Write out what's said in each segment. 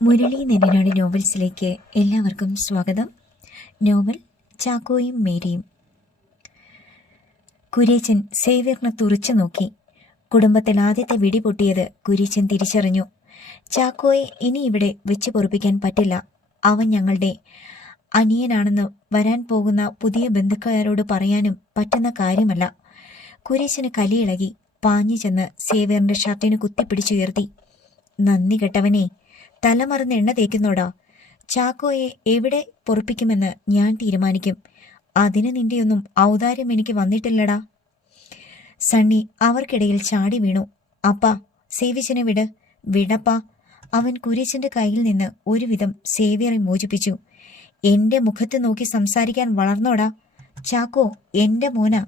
മുരളി നെടുനാട് നോവൽസിലേക്ക് എല്ലാവർക്കും സ്വാഗതം. നോവൽ ചാക്കോയും മേരിയും. കുര്യച്ചൻ സേവ്യറിനെ തുറച്ചു നോക്കി. കുടുംബത്തിൽ ആദ്യത്തെ വെടി പൊട്ടിയത് കുര്യച്ചൻ തിരിച്ചറിഞ്ഞു. ചാക്കോയെ ഇനി ഇവിടെ വെച്ച് പൊറുപ്പിക്കാൻ പറ്റില്ല. അവൻ ഞങ്ങളുടെ അനിയനാണെന്ന് വരാൻ പോകുന്ന പുതിയ ബന്ധുക്കാരോട് പറയാനും പറ്റുന്ന കാര്യമല്ല. കുര്യച്ചന് കലിയിളകി. പാഞ്ഞു ചെന്ന് സേവ്യറിന്റെ ഷർട്ടിന് കുത്തിപ്പിടിച്ചുയർത്തി. നന്ദി കെട്ടവനെ, തലമറന്ന് എണ്ണ തേക്കുന്നോടാ. ചാക്കോയെ എവിടെ പൊറുപ്പിക്കുമെന്ന് ഞാൻ തീരുമാനിക്കും. അതിന് നിന്റെയൊന്നും ഔദാര്യം എനിക്ക് വന്നിട്ടില്ലടാ. സണ്ണി അവർക്കിടയിൽ ചാടി വീണു. അപ്പാ, സേവിച്ചനെ വിടപ്പാ. അവൻ കുര്യച്ചന്റെ കയ്യിൽ നിന്ന് ഒരുവിധം സേവ്യറെ മോചിപ്പിച്ചു. എന്റെ മുഖത്ത് നോക്കി സംസാരിക്കാൻ വളർന്നോടാ. ചാക്കോ എന്റെ മോനാ.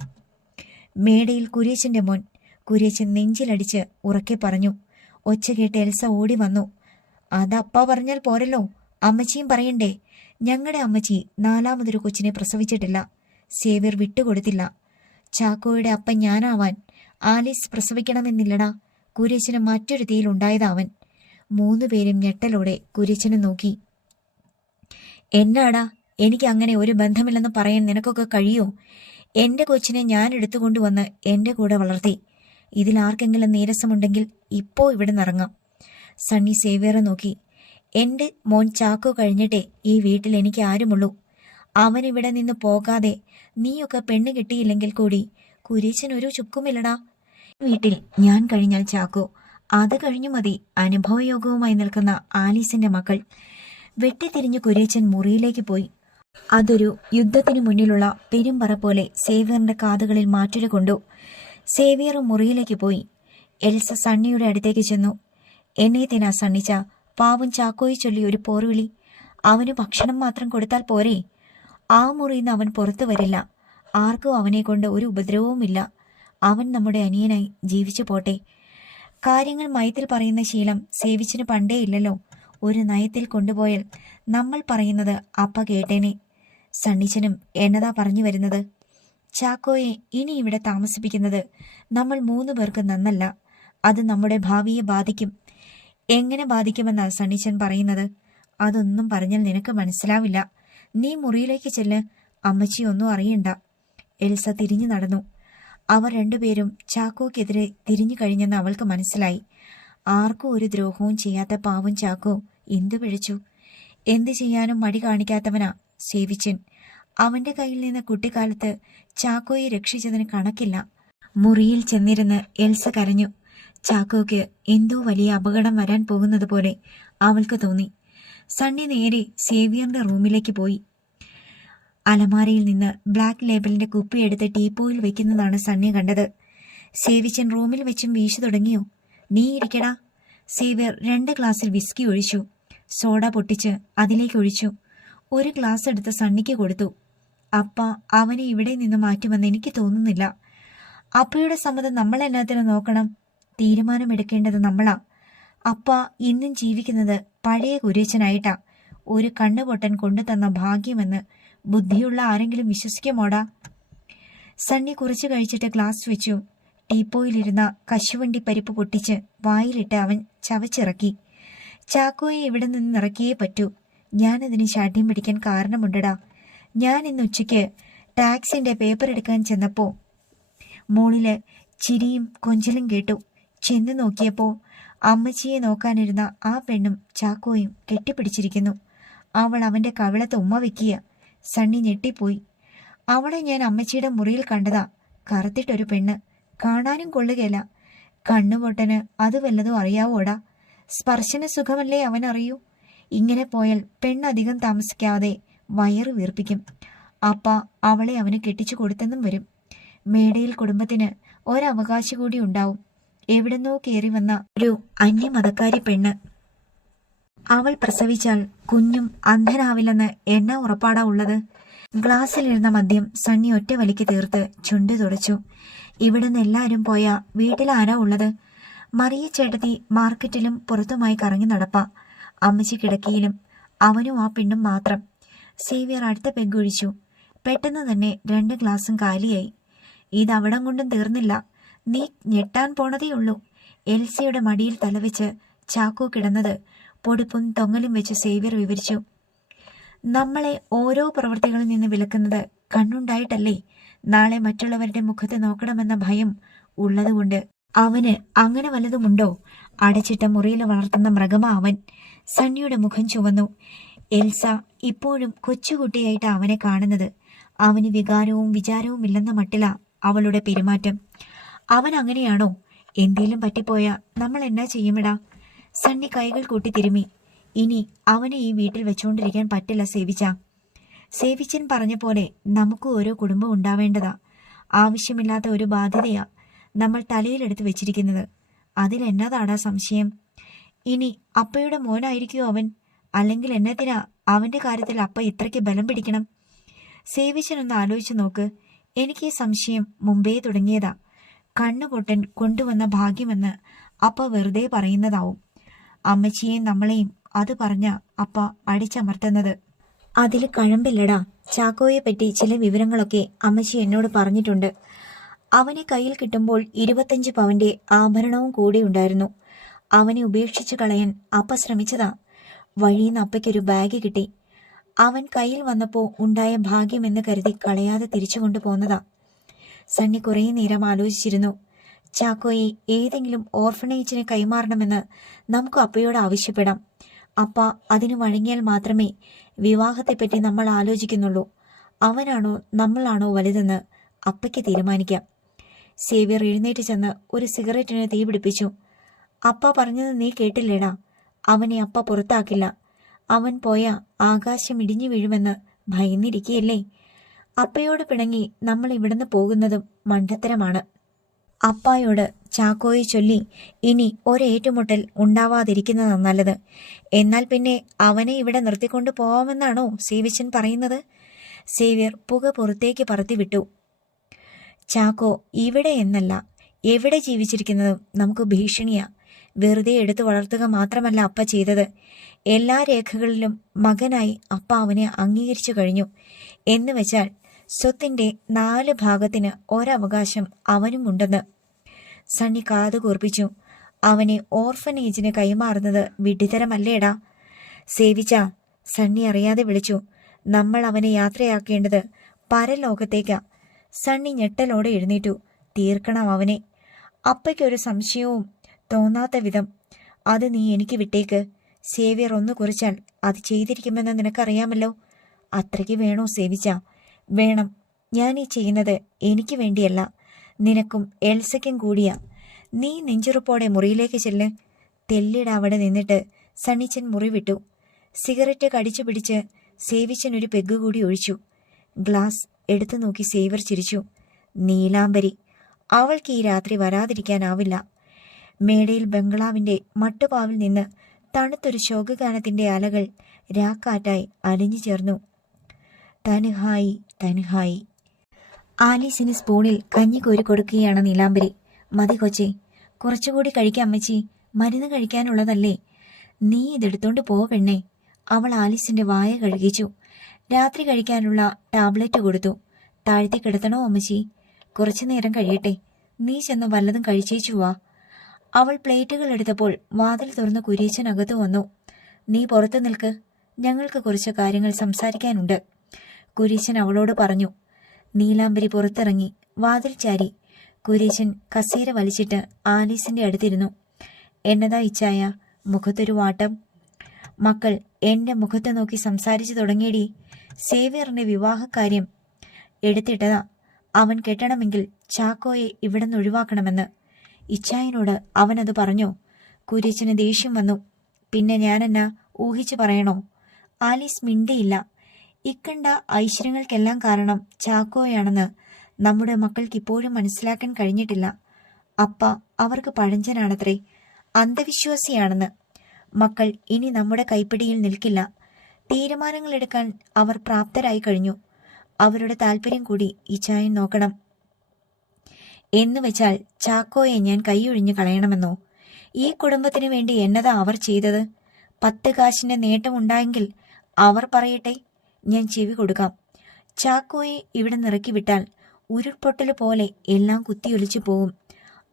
മേടയിൽ കുര്യച്ചന്റെ മോൻ. കുര്യച്ചൻ നെഞ്ചിലടിച്ച് ഉറക്കെ പറഞ്ഞു. ഒച്ച കേട്ട് എൽസ ഓടി വന്നു. അതപ്പ പറഞ്ഞാൽ പോരല്ലോ, അമ്മച്ചിയും പറയണ്ടേ. ഞങ്ങളുടെ അമ്മച്ചി നാലാമതൊരു കൊച്ചിനെ പ്രസവിച്ചിട്ടില്ല. സേവ്യർ വിട്ടുകൊടുത്തില്ല. ചാക്കോയുടെ അപ്പൻ ഞാനാവാൻ ആലീസ് പ്രസവിക്കണമെന്നില്ലടാ. കുര്യച്ചന് മറ്റൊരു തീയിലുണ്ടായതാവൻ. 3 പേരും ഞെട്ടലോടെ കുര്യച്ചനെ നോക്കി. എന്നാടാ, എനിക്ക് അങ്ങനെ ഒരു ബന്ധമില്ലെന്ന് പറയാൻ നിനക്കൊക്കെ കഴിയോ? എന്റെ കൊച്ചിനെ ഞാൻ എടുത്തുകൊണ്ടുവന്ന് എന്റെ കൂടെ വളർത്തി. ഇതിലാർക്കെങ്കിലും നീരസമുണ്ടെങ്കിൽ ഇപ്പോ ഇവിടെ നിറങ്ങാം. സണ്ണി സേവ്യറെ നോക്കി. എന്റെ മോൻ ചാക്കോ കഴിഞ്ഞിട്ടേ ഈ വീട്ടിൽ എനിക്ക് ആരുമുള്ളൂ. അവനിവിടെ നിന്ന് പോകാതെ നീയൊക്കെ പെണ്ണ് കിട്ടിയില്ലെങ്കിൽ കൂടി കുര്യച്ചൻ ഒരു ചുക്കുമില്ലടാ. വീട്ടിൽ ഞാൻ കഴിഞ്ഞാൽ ചാക്കോ, അത് കഴിഞ്ഞു മതി അനുഭവയോഗവുമായി നിൽക്കുന്ന ആലീസിന്റെ മക്കൾ. വെട്ടിത്തിരിഞ്ഞു കുര്യച്ചൻ മുറിയിലേക്ക് പോയി. അതൊരു യുദ്ധത്തിനു മുന്നിലുള്ള പെരുമ്പറ പോലെ സേവ്യറിന്റെ കാതുകളിൽ മാറ്റുര കൊണ്ടു. സേവ്യറും മുറിയിലേക്ക് പോയി. എൽസ സണ്ണിയുടെ അടുത്തേക്ക് ചെന്നു. എന്നെ തിനാ സണ്ണിച്ച, പാവം ചാക്കോയെ ചൊല്ലി ഒരു പോർവിളി. അവന് ഭക്ഷണം മാത്രം കൊടുത്താൽ പോരെ? ആ മുറിയിന്ന് അവൻ പുറത്തു വരില്ല. ആർക്കും അവനെ കൊണ്ട് ഒരു ഉപദ്രവവുമില്ല. അവൻ നമ്മുടെ അനിയനായി ജീവിച്ചു പോട്ടെ. കാര്യങ്ങൾ മയത്തിൽ പറയുന്ന ശീലം സേവിച്ചിന് പണ്ടേ ഇല്ലല്ലോ. ഒരു നയത്തിൽ കൊണ്ടുപോയാൽ നമ്മൾ പറയുന്നത് അപ്പ കേട്ടേനെ. സണ്ണിച്ചനും എന്നതാ പറഞ്ഞു വരുന്നത്? ചാക്കോയെ ഇനി ഇവിടെ താമസിപ്പിക്കുന്നത് നമ്മൾ 3 പേർക്ക് നന്നല്ല. അത് നമ്മുടെ ഭാവിയെ ബാധിക്കും. എങ്ങനെ ബാധിക്കുമെന്നാ സണ്ണിച്ചൻ പറയുന്നത്? അതൊന്നും പറഞ്ഞാൽ നിനക്ക് മനസ്സിലാവില്ല. നീ മുറിയിലേക്ക് ചെല്ല്. അമ്മച്ചി ഒന്നും അറിയണ്ട. എൽസ തിരിഞ്ഞു നടന്നു. അവർ 2 പേരും ചാക്കോക്കെതിരെ തിരിഞ്ഞു കഴിഞ്ഞെന്ന് അവൾക്ക് മനസ്സിലായി. ആർക്കും ഒരു ദ്രോഹവും ചെയ്യാത്ത പാവം ചാക്കോ എന്തു പിഴച്ചു? എന്തു ചെയ്യാനും മടി കാണിക്കാത്തവനാ സേവിച്ചൻ. അവന്റെ കയ്യിൽ നിന്ന് കുട്ടിക്കാലത്ത് ചാക്കോയെ രക്ഷിച്ചതിന് കണക്കില്ല. മുറിയിൽ ചെന്നിരുന്ന് എൽസ കരഞ്ഞു. ചാക്കോയ്ക്ക് എന്തോ വലിയ അപകടം വരാൻ പോകുന്നത് പോലെ അവൾക്ക് തോന്നി. സണ്ണി നേരെ സേവ്യറിന്റെ റൂമിലേക്ക് പോയി. അലമാരയിൽ നിന്ന് ബ്ലാക്ക് ലേബലിന്റെ കുപ്പിയെടുത്ത് ടീപ്പോയിൽ വെക്കുന്നതാണ് സണ്ണി കണ്ടത്. സേവിച്ചൻ റൂമിൽ വെച്ചും വീശു തുടങ്ങിയോ? നീ ഇരിക്കടാ. സേവ്യർ 2 ഗ്ലാസ്സിൽ വിസ്കി ഒഴിച്ചു. സോഡ പൊട്ടിച്ച് അതിലേക്ക് ഒഴിച്ചു. ഒരു ഗ്ലാസ് എടുത്ത് സണ്ണിക്ക് കൊടുത്തു. അപ്പ അവനെ ഇവിടെ നിന്ന് മാറ്റുമെന്ന് എനിക്ക് തോന്നുന്നില്ല. അപ്പയുടെ സമ്മതം നമ്മൾ എല്ലാത്തിനും നോക്കണം. തീരുമാനമെടുക്കേണ്ടത് നമ്മളാ. അപ്പ ഇന്നും ജീവിക്കുന്നത് പഴയ കുര്യച്ചനായിട്ടാ. ഒരു കണ്ണുപൊട്ടൻ കൊണ്ടുതന്ന ഭാഗ്യമെന്ന് ബുദ്ധിയുള്ള ആരെങ്കിലും വിശ്വസിക്കുമോടാ? സണ്ണി കുറച്ചു കഴിച്ചിട്ട് ഗ്ലാസ് വെച്ചു. ടീപ്പോയിലിരുന്ന കശുവണ്ടി പരിപ്പ് പൊട്ടിച്ച് വായിലിട്ട് അവൻ ചവച്ചിറക്കി. ചാക്കോയെ ഇവിടെ നിന്ന് ഇറക്കിയേ പറ്റൂ. ഞാനതിന് ശാഠ്യം പിടിക്കാൻ കാരണമുണ്ടടാ. ഞാൻ ഇന്ന് ഉച്ചയ്ക്ക് ടാക്സിന്റെ പേപ്പർ എടുക്കാൻ ചെന്നപ്പോ മോളില് ചിരിയും കൊഞ്ചലും കേട്ടു. ചെന്ന് നോക്കിയപ്പോ അമ്മച്ചിയെ നോക്കാനിരുന്ന ആ പെണ്ണും ചാക്കോയും കെട്ടിപ്പിടിച്ചിരിക്കുന്നു. അവൾ അവന്റെ കവിളത്ത് ഉമ്മ വെക്കുക. സണ്ണി ഞെട്ടിപ്പോയി. അവളെ ഞാൻ അമ്മച്ചിയുടെ മുറിയിൽ കണ്ടതാ. കറുത്തിട്ടൊരു പെണ്ണ്. കാണാനും കൊള്ളുകയല്ല. കണ്ണുപൊട്ടന് അത് വല്ലതും അറിയാവോടാ? സ്പർശന സുഖമല്ലേ അവൻ അറിയൂ. ഇങ്ങനെ പോയാൽ പെണ്ണധികം താമസിക്കാതെ വയറ് വീർപ്പിക്കും. അപ്പ അവളെ അവന് കെട്ടിച്ചു കൊടുത്തെന്നും വരും. മേടയിൽ കുടുംബത്തിന് ഒരവകാശം കൂടി ഉണ്ടാവും. എവിടെന്നോ കയറി വന്ന ഒരു അന്യമതക്കാരി പെണ്ണ്. അവൾ പ്രസവിച്ചാൽ കുഞ്ഞും അന്ധനാവില്ലെന്ന് എന്നാ ഉറപ്പാടാ ഉള്ളത്? ഗ്ലാസ്സിലിരുന്ന മദ്യം സണ്ണി ഒറ്റ വലിക്ക് തീർത്ത് ചുണ്ട് തുടച്ചു. ഇവിടുന്ന് എല്ലാവരും പോയാ വീട്ടിലാരാ ഉള്ളത്? മറിയ ചേട്ടത്തി മാർക്കറ്റിലും പുറത്തുമായി കറങ്ങി നടപ്പാ. അമ്മച്ചി കിടക്കയിലും. അവനും ആ പെണ്ണും മാത്രം. സേവ്യർ അടുത്ത പെഗ്ഗൊഴിച്ചു. പെട്ടെന്ന് തന്നെ 2 ഗ്ലാസും കാലിയായി. ഇതവിടം കൊണ്ടും തീർന്നില്ല. നീ ഞെട്ടാൻ പോണതേയുള്ളൂ. എൽസിയുടെ മടിയിൽ തലവെച്ച് ചാക്കോ കിടന്നത് പൊടിപ്പും തൊങ്ങലും വെച്ച് സേവ്യർ വിവരിച്ചു. നമ്മളെ ഓരോ പ്രവൃത്തികളിൽ നിന്ന് വിലക്കുന്നത് കണ്ണുണ്ടായിട്ടല്ലേ? നാളെ മറ്റുള്ളവരുടെ മുഖത്ത് നോക്കണമെന്ന ഭയം ഉള്ളതുകൊണ്ട്. അവന് അങ്ങനെ വല്ലതുമുണ്ടോ? അടച്ചിട്ട മുറിയിൽ വളർത്തുന്ന മൃഗമാ അവൻ. സണ്ണിയുടെ മുഖം ചുവന്നു. എൽസ ഇപ്പോഴും കൊച്ചുകുട്ടിയായിട്ട് അവനെ കാണുന്നത്. അവന് വികാരവും വിചാരവും ഇല്ലെന്ന മട്ടില അവളുടെ പെരുമാറ്റം. അവൻ അങ്ങനെയാണോ? എന്തേലും പറ്റിപ്പോയാ നമ്മൾ എന്നാ ചെയ്യുമിടാ? സണ്ണി കൈകൾ കൂട്ടി തിരുമ്മി. ഇനി അവനെ ഈ വീട്ടിൽ വെച്ചുകൊണ്ടിരിക്കാൻ പറ്റില്ല സേവിച്ച. സേവിച്ചൻ പറഞ്ഞ പോലെ നമുക്ക് ഓരോ കുടുംബം ഉണ്ടാവേണ്ടതാ. ആവശ്യമില്ലാത്ത ഒരു ബാധ്യതയാ നമ്മൾ തലയിലെടുത്ത് വെച്ചിരിക്കുന്നത്. അതിലെന്നതാടാ സംശയം? ഇനി അപ്പയുടെ മോനായിരിക്കുമോ അവൻ? അല്ലെങ്കിൽ എന്നതിനാ അവന്റെ കാര്യത്തിൽ അപ്പ ഇത്രയ്ക്ക് ബലം പിടിക്കണം? സേവിച്ചനൊന്ന് ആലോചിച്ചു നോക്ക്. എനിക്ക് ഈ സംശയം മുമ്പേ തുടങ്ങിയതാ. കണ്ണുപൊട്ടൻ കൊണ്ടുവന്ന ഭാഗ്യമെന്ന് അപ്പ വെറുതെ പറയുന്നതാവും. അമ്മച്ചിയെയും നമ്മളെയും അത് പറഞ്ഞ അപ്പ അടിച്ചമർത്തുന്നത്. അതിൽ കഴമ്പില്ലടാ. ചാക്കോയെ പറ്റി ചില വിവരങ്ങളൊക്കെ അമ്മച്ചി എന്നോട് പറഞ്ഞിട്ടുണ്ട്. അവനെ കയ്യിൽ കിട്ടുമ്പോൾ 25 പവന്റെ ആഭരണവും കൂടെ ഉണ്ടായിരുന്നു. അവനെ ഉപേക്ഷിച്ചു കളയാൻ അപ്പ ശ്രമിച്ചതാ. വഴിയിന്ന് അപ്പയ്ക്കൊരു ബാഗ് കിട്ടി. അവൻ കയ്യിൽ വന്നപ്പോ ഉണ്ടായ ഭാഗ്യമെന്ന് കരുതി കളയാതെ തിരിച്ചു കൊണ്ടുപോന്നതാ. സണ്ണി കുറേ നേരം ആലോചിച്ചിരുന്നു. ചാക്കോയെ ഏതെങ്കിലും ഓർഫനേജിന് കൈമാറണമെന്ന് നമുക്ക് അപ്പയോട് ആവശ്യപ്പെടാം. അപ്പ അതിന് വഴങ്ങിയാൽ മാത്രമേ വിവാഹത്തെപ്പറ്റി നമ്മൾ ആലോചിക്കുന്നുള്ളൂ. അവനാണോ നമ്മളാണോ വലുതെന്ന് അപ്പയ്ക്ക് തീരുമാനിക്കാം. സേവ്യർ എഴുന്നേറ്റ് ചെന്ന് ഒരു സിഗരറ്റിന് തീ പിടിപ്പിച്ചു. അപ്പ പറഞ്ഞത് നീ കേട്ടില്ലേടാ? അവനെ അപ്പ പുറത്താക്കില്ല. അവൻ പോയാ ആകാശം ഇടിഞ്ഞു വീഴുമെന്ന് ഭയന്നിരിക്കുകയല്ലേ? അപ്പയോട് പിണങ്ങി നമ്മൾ ഇവിടുന്ന് പോകുന്നതും മണ്ടത്തരമാണ്. അപ്പായോട് ചാക്കോയെ ചൊല്ലി ഇനി ഒരേറ്റുമുട്ടൽ ഉണ്ടാവാതിരിക്കുന്നതാ നല്ലത്. എന്നാൽ പിന്നെ അവനെ ഇവിടെ നിർത്തിക്കൊണ്ടു പോവാമെന്നാണോ സേവിച്ചൻ പറയുന്നത്? സേവ്യർ പുക പുറത്തേക്ക് പറത്തിവിട്ടു. ചാക്കോ ഇവിടെ എന്നല്ല, എവിടെ ജീവിച്ചിരിക്കുന്നതും നമുക്ക് ഭീഷണിയാ. വെറുതെ എടുത്തു വളർത്തുക മാത്രമല്ല അപ്പ ചെയ്തത്. എല്ലാ രേഖകളിലും മകനായി അപ്പ അവനെ അംഗീകരിച്ചു കഴിഞ്ഞു. എന്ന് വെച്ചാൽ സ്വത്തിന്റെ 4 ഭാഗത്തിന് ഒരവകാശം അവനും ഉണ്ടെന്ന്. സണ്ണി കാതു കൂർപ്പിച്ചു. അവനെ ഓർഫനേജിന് കൈമാറുന്നത് വിഡ്ഢിത്തരമല്ലേടാ? സേവിച്ച, സണ്ണി അറിയാതെ വിളിച്ചു. നമ്മൾ അവനെ യാത്രയാക്കേണ്ടത് പരലോകത്തേക്കാ. സണ്ണി ഞെട്ടലോടെ എഴുന്നേറ്റു. തീർക്കണം അവനെ. അപ്പയ്ക്കൊരു സംശയവും തോന്നാത്ത വിധം. അത് നീ എനിക്ക് വിട്ടേക്ക്. സേവ്യർ ഒന്ന് കുറിച്ചാൽ അത് ചെയ്തിരിക്കുമെന്ന് നിനക്കറിയാമല്ലോ. അത്രയ്ക്ക് വേണോ സേവിച്ച? വേണം. ഞാൻ ഈ ചെയ്യുന്നത് എനിക്ക് വേണ്ടിയല്ല, നിനക്കും എൽസയ്ക്കും കൂടിയാ. നീ നെഞ്ചുറുപ്പോടെ മുറിയിലേക്ക് ചെല്ല്. തെല്ലിട അവിടെ നിന്നിട്ട് സണ്ണിച്ചൻ മുറി വിട്ടു. സിഗരറ്റ് കടിച്ചു പിടിച്ച് സേവിച്ചൻ ഒരു പെഗ് കൂടി ഒഴിച്ചു. ഗ്ലാസ് എടുത്തു നോക്കി സേവർ ചിരിച്ചു. നീലാംബരി, അവൾക്ക് ഈ രാത്രി വരാതിരിക്കാനാവില്ല. മേടയിൽ ബംഗ്ലാവിന്റെ മട്ടുപാവിൽ നിന്ന് തണുത്തൊരു ശോകഗാനത്തിന്റെ അലകൾ രാക്കാറ്റായി അലിഞ്ഞു ചേർന്നു. തനുഹായി തനുഹായി. ആലീസിന് സ്പൂണിൽ കഞ്ഞി കോരി കൊടുക്കുകയാണ് നീലാംബരി. മതി കൊച്ചേ, കുറച്ചുകൂടി കഴിക്കാം അമ്മച്ചി. മരുന്ന് കഴിക്കാനുള്ളതല്ലേ? നീ ഇതെടുത്തോണ്ട് പോ പെണ്ണേ. അവൾ ആലീസിന്റെ വായ കഴുകിച്ചു. രാത്രി കഴിക്കാനുള്ള ടാബ്ലറ്റ് കൊടുത്തു. താഴ്ത്തി കിടത്തണോ അമ്മച്ചി? കുറച്ചു നേരം കഴിയട്ടെ. നീ ചെന്ന് വല്ലതും കഴിച്ചേച്ചു വാ. അവൾ പ്ലേറ്റുകൾ എടുത്തപ്പോൾ വാതിൽ തുറന്ന് കുര്യച്ചനകത്തു വന്നു. നീ പുറത്തു നിൽക്ക്, ഞങ്ങൾക്ക് കുറച്ച് കാര്യങ്ങൾ സംസാരിക്കാനുണ്ട്, കുര്യച്ചൻ അവളോട് പറഞ്ഞു. നീലാംബരി പുറത്തിറങ്ങി വാതിൽ ചാരി. കുര്യച്ചൻ കസേര വലിച്ചിട്ട് ആലീസിന്റെ അടുത്തിരുന്നു. എന്നതാ ഇച്ചായ? മുഖത്തൊരു വാട്ടം. മക്കൾ എന്റെ മുഖത്ത് നോക്കി സംസാരിച്ചു തുടങ്ങിയടി. സേവ്യറിന്റെ വിവാഹക്കാര്യം എടുത്തിട്ടതാ. അവൻ കെട്ടണമെങ്കിൽ ചാക്കോയെ ഇവിടെ നിന്ന് ഒഴിവാക്കണമെന്ന്. ഇച്ചായനോട് അവനത് പറഞ്ഞോ? കുര്യച്ചന് ദേഷ്യം വന്നു. പിന്നെ ഞാനെന്നാ ഊഹിച്ചു പറയണോ? ആലീസ് മിണ്ടിയില്ല. ഇക്കണ്ട ഐശ്വര്യങ്ങൾക്കെല്ലാം കാരണം ചാക്കോയാണെന്ന് നമ്മുടെ മക്കൾക്ക് ഇപ്പോഴും മനസ്സിലാക്കാൻ കഴിഞ്ഞിട്ടില്ല. അപ്പ അവർക്ക് പഴഞ്ചനാണത്രേ, അന്ധവിശ്വാസിയാണെന്ന്. മക്കൾ ഇനി നമ്മുടെ കൈപ്പിടിയിൽ നിൽക്കില്ല. തീരുമാനങ്ങൾ എടുക്കാൻ അവർ പ്രാപ്തരായി കഴിഞ്ഞു. അവരുടെ താല്പര്യം കൂടി ഇച്ചായൻ നോക്കണം. എന്ന് വെച്ചാൽ ചാക്കോയെ ഞാൻ കൈയൊഴിഞ്ഞു കളയണമെന്നോ? ഈ കുടുംബത്തിനു വേണ്ടി എന്നതാ അവർ ചെയ്തത്? 10 കാശിന്റെ നേട്ടമുണ്ടായെങ്കിൽ അവർ പറയട്ടെ, ഞാൻ ചെവി കൊടുക്കാം. ചാക്കോയെ ഇവിടെ നിറക്കി വിട്ടാൽ ഉരുൾപൊട്ടൽ പോലെ എല്ലാം കുത്തിയൊലിച്ചു പോവും.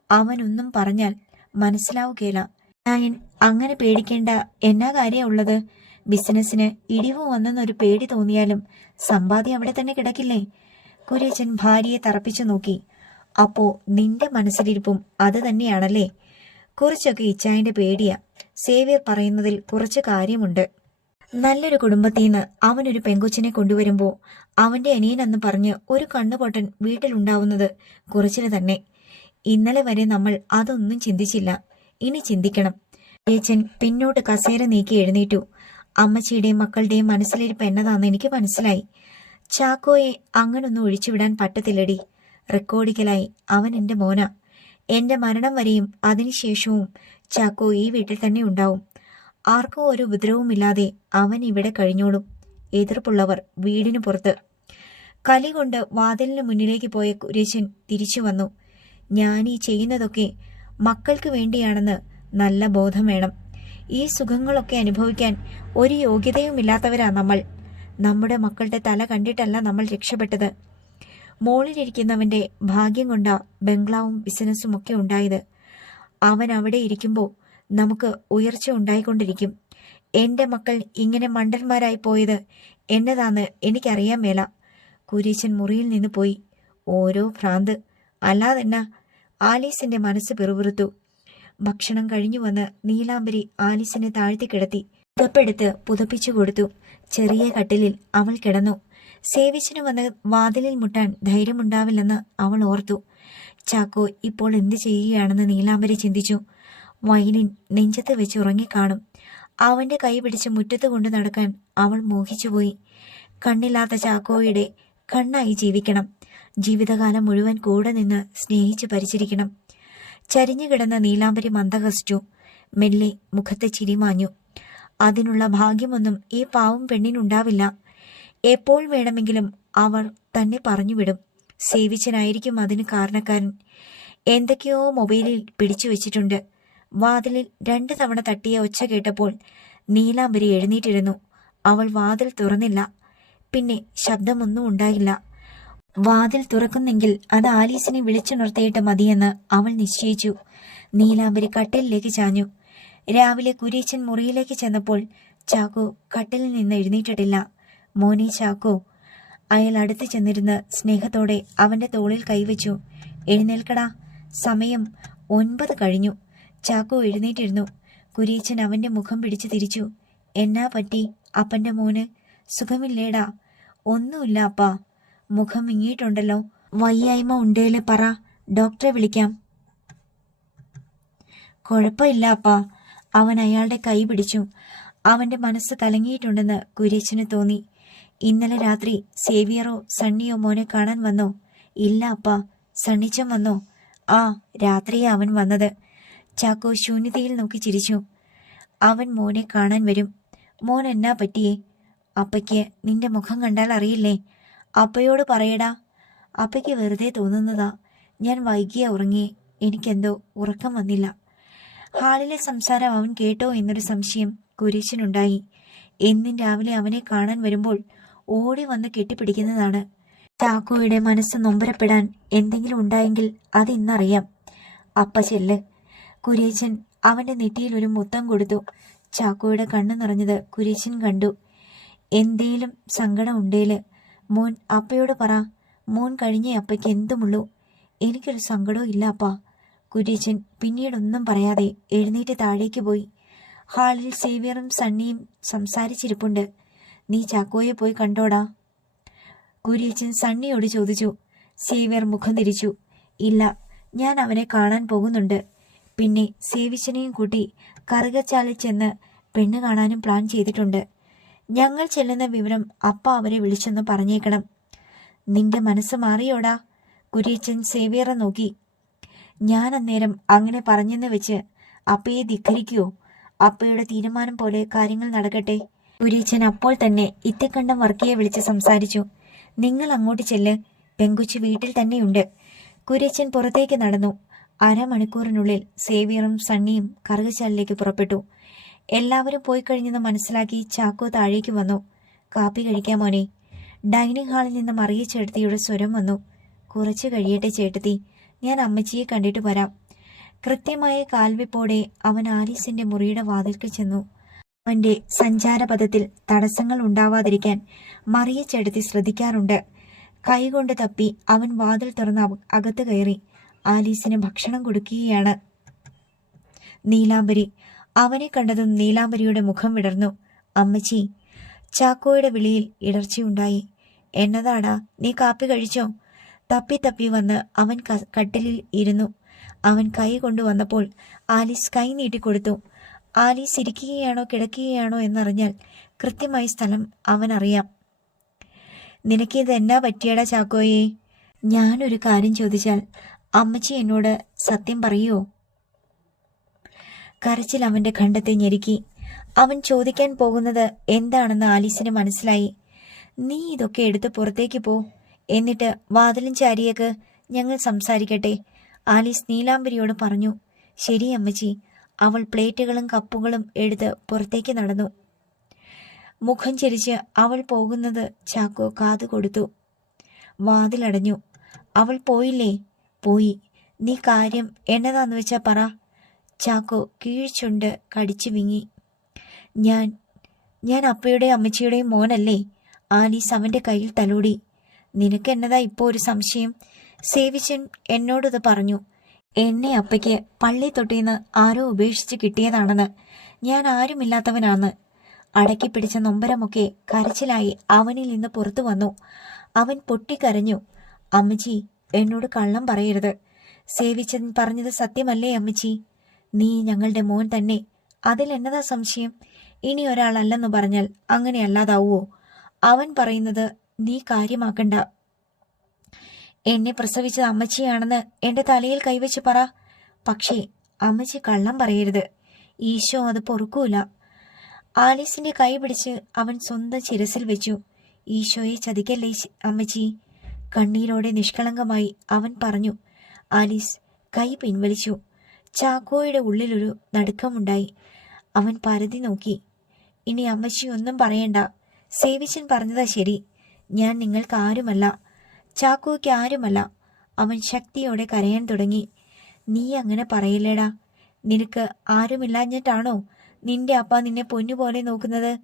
അവനൊന്നും പറഞ്ഞാൽ മനസ്സിലാവുകയില്ല. ഞാൻ അങ്ങനെ പേടിക്കേണ്ട എന്നാ കാര്യമുള്ളത്? ബിസിനസ്സിന് ഇടിവ് വന്നെന്നൊരു പേടി തോന്നിയാലും സമ്പാദ്യം അവിടെ തന്നെ കിടക്കില്ലേ? കുര്യച്ചൻ ഭാര്യയെ തറപ്പിച്ചു നോക്കി. അപ്പോ നിന്റെ മനസ്സിലിരിപ്പും അത് തന്നെയാണല്ലേ? കുറച്ചൊക്കെ ഇച്ചായന്റെ പേടിയാ. സേവ്യർ പറയുന്നതിൽ കുറച്ച് കാര്യമുണ്ട്. നല്ലൊരു കുടുംബത്തിൽ നിന്ന് അവനൊരു പെങ്കൊച്ചിനെ കൊണ്ടുവരുമ്പോ അവന്റെ അനിയനെന്ന് പറഞ്ഞ് ഒരു കണ്ണുപൊട്ടൻ വീട്ടിലുണ്ടാവുന്നത് കുറച്ചില് തന്നെ. ഇന്നലെ വരെ നമ്മൾ അതൊന്നും ചിന്തിച്ചില്ല. ഇനി ചിന്തിക്കണം. ഏച്ചൻ പിന്നോട്ട് കസേര നീക്കി എഴുന്നേറ്റു. അമ്മച്ചിയുടെയും മക്കളുടെയും മനസ്സിലിരിപ്പ് എന്നതാന്ന് എനിക്ക് മനസ്സിലായി. ചാക്കോയെ അങ്ങനൊന്നും ഒഴിച്ചുവിടാൻ പറ്റത്തില്ലടി. റെക്കോർഡിക്കലായി അവൻ എന്റെ മോനാ. എന്റെ മരണം വരെയും അതിനുശേഷവും ചാക്കോ ഈ വീട്ടിൽ തന്നെ ഉണ്ടാവും. ആർക്കും ഒരു ഉപദ്രവവുമില്ലാതെ അവൻ ഇവിടെ കഴിഞ്ഞോളും. എതിർപ്പുള്ളവർ വീടിനു പുറത്ത്. കലി കൊണ്ട് വാതിലിന് മുന്നിലേക്ക് പോയ കുര്യച്ചൻ തിരിച്ചു വന്നു. ഞാനീ ചെയ്യുന്നതൊക്കെ മക്കൾക്ക് വേണ്ടിയാണെന്ന് നല്ല ബോധം വേണം. ഈ സുഖങ്ങളൊക്കെ അനുഭവിക്കാൻ ഒരു യോഗ്യതയുമില്ലാത്തവരാ നമ്മൾ. നമ്മുടെ മക്കളുടെ തല കണ്ടിട്ടല്ല നമ്മൾ രക്ഷപ്പെട്ടത്. മോളിലിരിക്കുന്നവന്റെ ഭാഗ്യം കൊണ്ടാ ബംഗ്ലാവും ബിസിനസ്സും ഒക്കെ ഉണ്ടായത്. അവൻ അവിടെ ഇരിക്കുമ്പോൾ നമുക്ക് ഉയർച്ച ഉണ്ടായിക്കൊണ്ടിരിക്കും. എന്റെ മക്കൾ ഇങ്ങനെ മണ്ടന്മാരായി പോയത് എന്നതാന്ന് എനിക്കറിയാൻ മേല. കുര്യച്ചൻ മുറിയിൽ നിന്ന് പോയി. ഓരോ ഭ്രാന്ത്. അല്ലാതെന്നാ? ആലീസിന്റെ മനസ്സ് പിറുപിറുത്തു. ഭക്ഷണം കഴിഞ്ഞു വന്ന് നീലാംബരി ആലീസിനെ താഴ്ത്തി കിടത്തി. പുതപ്പെടുത്ത് പുതപ്പിച്ചു കൊടുത്തു. ചെറിയ കട്ടിലിൽ അവൾ കിടന്നു. സേവിച്ചിനു വന്ന് വാതിലിൽ മുട്ടാൻ ധൈര്യമുണ്ടാവില്ലെന്ന് അവൾ ഓർത്തു. ചാക്കോ ഇപ്പോൾ എന്ത് ചെയ്യുകയാണെന്ന് നീലാംബരി ചിന്തിച്ചു. വയലിൻ നെഞ്ചത്ത് വെച്ച് ഉറങ്ങിക്കാണും. അവന്റെ കൈ പിടിച്ച് മുറ്റത്ത് കൊണ്ടു നടക്കാൻ അവൾ മോഹിച്ചുപോയി. കണ്ണില്ലാത്ത ചാക്കോയുടെ കണ്ണായി ജീവിക്കണം. ജീവിതകാലം മുഴുവൻ കൂടെ നിന്ന് സ്നേഹിച്ച് പരിചരിക്കണം. ചരിഞ്ഞുകിടന്ന നീലാംബരി മന്ദഹസിച്ചു. മെല്ലെ മുഖത്തെ ചിരിമാഞ്ഞു. അതിനുള്ള ഭാഗ്യമൊന്നും ഈ പാവം പെണ്ണിനുണ്ടാവില്ല. എപ്പോൾ വേണമെങ്കിലും അവർ തന്നെ പറഞ്ഞുവിടും. സേവിച്ചനായിരിക്കും അതിന് കാരണക്കാരൻ. എന്തൊക്കെയോ മൊബൈലിൽ പിടിച്ചു വെച്ചിട്ടുണ്ട്. വാതിലിൽ 2 തവണ തട്ടിയ ഒച്ച കേട്ടപ്പോൾ നീലാംബരി എഴുന്നേറ്റിരുന്നു. അവൾ വാതിൽ തുറന്നില്ല. പിന്നെ ശബ്ദമൊന്നും ഉണ്ടായില്ല. വാതിൽ തുറക്കുന്നെങ്കിൽ അത് ആലീസിനെ വിളിച്ചുണർത്തിയിട്ട് മതിയെന്ന് അവൾ നിശ്ചയിച്ചു. നീലാംബരി കട്ടിലിലേക്ക് ചാഞ്ഞു. രാവിലെ കുര്യച്ചൻ മുറിയിലേക്ക് ചെന്നപ്പോൾ ചാക്കോ കട്ടിലിൽ നിന്ന് എഴുന്നേറ്റിട്ടില്ല. മോനെ ചാക്കോ. അയാൾ അടുത്ത് ചെന്നിരുന്ന് സ്നേഹത്തോടെ അവന്റെ തോളിൽ കൈവച്ചു. എഴുന്നേൽക്കടാ, സമയം 9 കഴിഞ്ഞു. ചാക്കോ എഴുന്നേറ്റിരുന്നു. കുര്യച്ചൻ അവന്റെ മുഖം പിടിച്ചു തിരിച്ചു. എന്നാ പറ്റി അപ്പന്റെ മോന്? സുഖമില്ലേടാ? ഒന്നുമില്ല അപ്പാ. മുഖം ഇങ്ങിയിട്ടുണ്ടല്ലോ. വയ്യായ്മ ഉണ്ടേല് പറ, ഡോക്ടറെ വിളിക്കാം. കുഴപ്പമില്ല അപ്പാ. അവൻ അയാളുടെ കൈ പിടിച്ചു. അവന്റെ മനസ്സ് കലങ്ങിയിട്ടുണ്ടെന്ന് കുര്യച്ചന് തോന്നി. ഇന്നലെ രാത്രി സേവിയറോ സണ്ണിയോ മോനെ കാണാൻ വന്നോ? ഇല്ല അപ്പാ. സണ്ണിച്ചൻ വന്നോ? ആ, രാത്രിയാ അവൻ വന്നത്. ചാക്കോ ശൂന്യതയിൽ നോക്കി ചിരിച്ചു. അവൻ മോനെ കാണാൻ വരും. മോൻ എന്നാ പറ്റിയേ? അപ്പയ്ക്ക് നിന്റെ മുഖം കണ്ടാൽ അറിയില്ലേ? അപ്പയോട് പറയടാ. അപ്പയ്ക്ക് വെറുതെ തോന്നുന്നതാ. ഞാൻ വൈകിയ ഉറങ്ങിയേ. എനിക്കെന്തോ ഉറക്കം വന്നില്ല. ഹാളിലെ സംസാരം അവൻ കേട്ടോ എന്നൊരു സംശയം കുര്യച്ചനുണ്ടായി. എന്നും രാവിലെ അവനെ കാണാൻ വരുമ്പോൾ ഓടി വന്ന് കെട്ടിപ്പിടിക്കുന്നതാണ്. ചാക്കോയുടെ മനസ്സ് നൊമ്പരപ്പെടാൻ എന്തെങ്കിലും ഉണ്ടായെങ്കിൽ അതിന്നറിയാം. അപ്പ ചെല്ല്. കുര്യച്ചൻ അവന്റെ നെറ്റിയിൽ ഒരു മുത്തം കൊടുത്തു. ചാക്കോയുടെ കണ്ണു നിറഞ്ഞത് കുര്യച്ചൻ കണ്ടു. എന്തേലും സങ്കടം ഉണ്ടേല് മോൻ അപ്പയോട് പറ. മോൻ കഴിഞ്ഞേ അപ്പയ്ക്ക് എന്തുമുള്ളൂ. എനിക്കൊരു സങ്കടവും ഇല്ല അപ്പാ. കുര്യച്ചൻ പിന്നീടൊന്നും പറയാതെ എഴുന്നേറ്റ് താഴേക്ക് പോയി. ഹാളിൽ സേവ്യറും സണ്ണിയും സംസാരിച്ചിരിപ്പുണ്ട്. നീ ചാക്കോയെ പോയി കണ്ടോടാ? കുര്യച്ചൻ സണ്ണിയോട് ചോദിച്ചു. സേവ്യർ മുഖം തിരിച്ചു. ഇല്ല, ഞാൻ അവനെ കാണാൻ പോകുന്നുണ്ട്. പിന്നെ സേവിച്ചനെയും കൂട്ടി കറുകച്ചാലിൽ ചെന്ന് പെണ്ണ് കാണാനും പ്ലാൻ ചെയ്തിട്ടുണ്ട്. ഞങ്ങൾ ചെല്ലുന്ന വിവരം അപ്പ അവരെ വിളിച്ചെന്ന് പറഞ്ഞേക്കണം. നിന്റെ മനസ്സ് മാറിയോടാ? കുര്യച്ചൻ സേവ്യറെ നോക്കി. ഞാൻ അന്നേരം അങ്ങനെ പറഞ്ഞെന്ന് വെച്ച് അപ്പയെ ധിക്കരിക്കുവോ? അപ്പയുടെ തീരുമാനം പോലെ കാര്യങ്ങൾ നടക്കട്ടെ. കുര്യച്ചൻ അപ്പോൾ തന്നെ ഇത്തിക്കണ്ടം വർക്കിയെ വിളിച്ച് സംസാരിച്ചു. നിങ്ങൾ അങ്ങോട്ട് ചെല്ല്. പെങ്കുച്ചി വീട്ടിൽ തന്നെയുണ്ട്. കുര്യച്ചൻ പുറത്തേക്ക് നടന്നു. അരമണിക്കൂറിനുള്ളിൽ സേവ്യറും സണ്ണിയും കറുകച്ചാലിലേക്ക് പുറപ്പെട്ടു. എല്ലാവരും പോയി കഴിഞ്ഞെന്ന് മനസ്സിലാക്കി ചാക്കോ താഴേക്ക് വന്നു. കാപ്പി കഴിക്കാൻ മോനെ. ഡൈനിങ് ഹാളിൽ നിന്ന് മറിയ ചേട്ടത്തിയുടെ സ്വരം വന്നു. കുറച്ച് കഴിയട്ടെ ചേട്ടത്തി, ഞാൻ അമ്മച്ചിയെ കണ്ടിട്ട് വരാം. കൃത്യമായ കാൽവെപ്പോടെ അവൻ ആലീസിന്റെ മുറിയുടെ വാതിൽക്ക് ചെന്നു. അവന്റെ സഞ്ചാരപഥത്തിൽ തടസ്സങ്ങൾ ഉണ്ടാവാതിരിക്കാൻ മറിയ ചെടുത്തി ശ്രദ്ധിക്കാറുണ്ട്. കൈകൊണ്ട് തപ്പി അവൻ വാതിൽ തുറന്ന് അകത്ത് കയറി. ആലീസിന് ഭക്ഷണം കൊടുക്കുകയാണ് നീലാംബരി. അവനെ കണ്ടതും നീലാംബരിയുടെ മുഖം വിടർന്നു. അമ്മച്ചി. ചാക്കോയുടെ വിളിയിൽ ഇടർച്ചയുണ്ടായി. എന്നതാടാ, നീ കാപ്പി കഴിച്ചോ? തപ്പി തപ്പി വന്ന് അവൻ കട്ടിലിൽ ഇരുന്നു. അവൻ കൈ കൊണ്ടുവന്നപ്പോൾ ആലീസ് കൈ നീട്ടിക്കൊടുത്തു. ആലീസ് ഇരിക്കുകയാണോ കിടക്കുകയാണോ എന്നറിഞ്ഞാൽ കൃത്യമായി സ്ഥലം അവൻ അറിയാം. നിനക്കിത് എന്നാ പറ്റിയടാ ചാക്കോയെ? ഞാനൊരു കാര്യം ചോദിച്ചാൽ അമ്മച്ചി എന്നോട് സത്യം പറയുമോ? കരച്ചിൽ അവന്റെ ഖണ്ഡത്തെ ഞെരുക്കി. അവൻ ചോദിക്കാൻ പോകുന്നത് എന്താണെന്ന് ആലീസിന് മനസ്സിലായി. നീ ഇതൊക്കെ എടുത്ത് പുറത്തേക്ക് പോ, എന്നിട്ട് വാതിലും ചാരിയേക്ക്, ഞങ്ങൾ സംസാരിക്കട്ടെ, ആലീസ് നീലാംബരിയോട് പറഞ്ഞു. ശരി അമ്മച്ചി. അവൾ പ്ലേറ്റുകളും കപ്പുകളും എടുത്ത് പുറത്തേക്ക് നടന്നു. മുഖം ചിരിച്ച് അവൾ പോകുന്നത് ചാക്കോ കാതു കൊടുത്തു. വാതിലടഞ്ഞു. അവൾ പോയില്ലേ? പോയി. നീ കാര്യം എന്നതാന്ന് വെച്ചാ പറ. ചാക്കോ കീഴ്ചുണ്ട് കടിച്ചു വിങ്ങി. ഞാൻ അപ്പയുടെയും അമ്മച്ചിയുടെയും മോനല്ലേ? ആലീസ് അവന്റെ കയ്യിൽ തലോടി. നിനക്ക് എന്നതാ ഇപ്പോൾ ഒരു സംശയം? സേവിച്ചൻ എന്നോടത് പറഞ്ഞു. എന്നെ അപ്പയ്ക്ക് പള്ളി തൊട്ടിന്ന് ആരോ ഉപേക്ഷിച്ച് കിട്ടിയതാണെന്ന്. ഞാൻ ആരുമില്ലാത്തവനാന്ന്. അടക്കി പിടിച്ച നൊമ്പരമൊക്കെ കരച്ചിലായി അവനിൽ നിന്ന് പുറത്തു വന്നു. അവൻ പൊട്ടിക്കരഞ്ഞു. അമ്മച്ചി, എന്നോട് കള്ളം പറയരുത്. സേവിച്ചൻ പറഞ്ഞത് സത്യമല്ലേ അമ്മച്ചി? നീ ഞങ്ങളുടെ മോൻ തന്നെ. അതിൽ എന്നതാ സംശയം? ഇനി ഒരാളല്ലെന്ന് പറഞ്ഞാൽ അങ്ങനെ അല്ലാതാവുമോ? അവൻ പറയുന്നത് നീ കാര്യമാക്കണ്ട. എന്നെ പ്രസവിച്ചത് അമ്മച്ചിയാണെന്ന് എന്റെ തലയിൽ കൈവച്ച് പറ. പക്ഷേ അമ്മച്ചി കള്ളം പറയരുത്. ഈശോ അത് പൊറുക്കൂല. ആലീസിന്റെ കൈ പിടിച്ച് അവൻ സ്വന്തം ശിരസിൽ വെച്ചു. ഈശോയെ ചതിക്കല്ലേ അമ്മച്ചി. കണ്ണീരോടെ നിഷ്കളങ്കമായി അവൻ പറഞ്ഞു. ആലീസ് കൈ പിൻവലിച്ചു. ചാക്കോയുടെ ഉള്ളിലൊരു നടുക്കമുണ്ടായി. അവൻ പരതി നോക്കി. ഇനി അമ്മച്ചി ഒന്നും പറയണ്ട. സേവിച്ചൻ പറഞ്ഞതാ ശരി. ഞാൻ നിങ്ങൾക്ക് ആരുമല്ല. ചാക്കോയ്ക്ക് ആരുമല്ല. അവൻ ശക്തിയോടെ കരയാൻ തുടങ്ങി. നീ അങ്ങനെ പറയില്ലേടാ. നിനക്ക് ആരുമില്ലാഞ്ഞിട്ടാണോ നിന്റെ അപ്പ നിന്നെ പൊന്നുപോലെ നോക്കുന്നത്?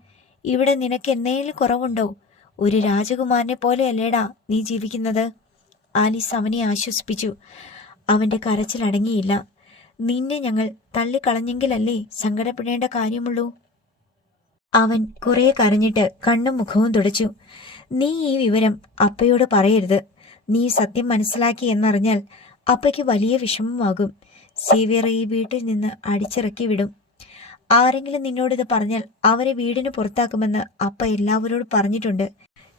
ഇവിടെ നിനക്ക് എന്നേലും കുറവുണ്ടോ? ഒരു രാജകുമാരനെ പോലെയല്ലേടാ നീ ജീവിക്കുന്നത്. ആലീസ് അവനെ ആശ്വസിപ്പിച്ചു. അവന്റെ കരച്ചിലടങ്ങിയില്ല. നിന്നെ ഞങ്ങൾ തള്ളിക്കളഞ്ഞെങ്കിലല്ലേ സങ്കടപ്പെടേണ്ട കാര്യമുള്ളൂ. അവൻ കുറെ കരഞ്ഞിട്ട് കണ്ണും മുഖവും തുടച്ചു. നീ ഈ വിവരം അപ്പയോട് പറയരുത്. നീ സത്യം മനസ്സിലാക്കി എന്നറിഞ്ഞാൽ അപ്പയ്ക്ക് വലിയ വിഷമമാകും. സേവിയറെ ഈ വീട്ടിൽ നിന്ന് അടിച്ചിറക്കി വിടും. ആരെങ്കിലും നിന്നോടിത് പറഞ്ഞാൽ അവരെ വീടിന് പുറത്താക്കുമെന്ന് അപ്പ എല്ലാവരോടും പറഞ്ഞിട്ടുണ്ട്.